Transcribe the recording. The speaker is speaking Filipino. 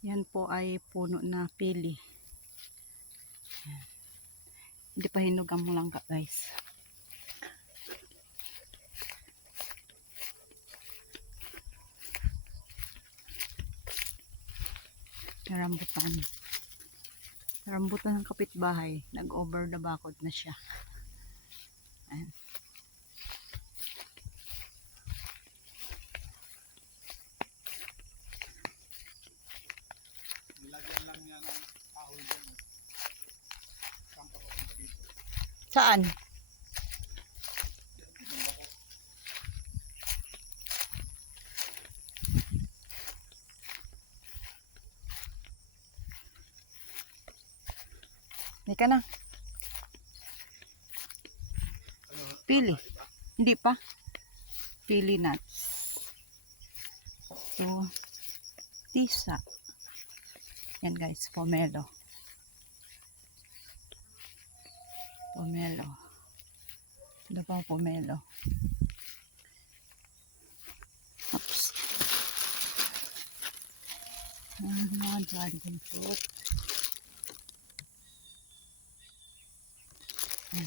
Yan po ay puno na pili. Yan. Hindi pa hinog ang langka guys. Rambutan. Rambutan ng kapitbahay. Nag-over the bakod na siya. Ayan. Nilagyan lang yan ang kahoy dyan. Saan? Hindi ka na. Pili. Hindi pa. Pili nuts. So, tisa. Yan guys, pomelo. Pomelo. Ito pa pomelo. Oops. Mga dragon fruit. Yan.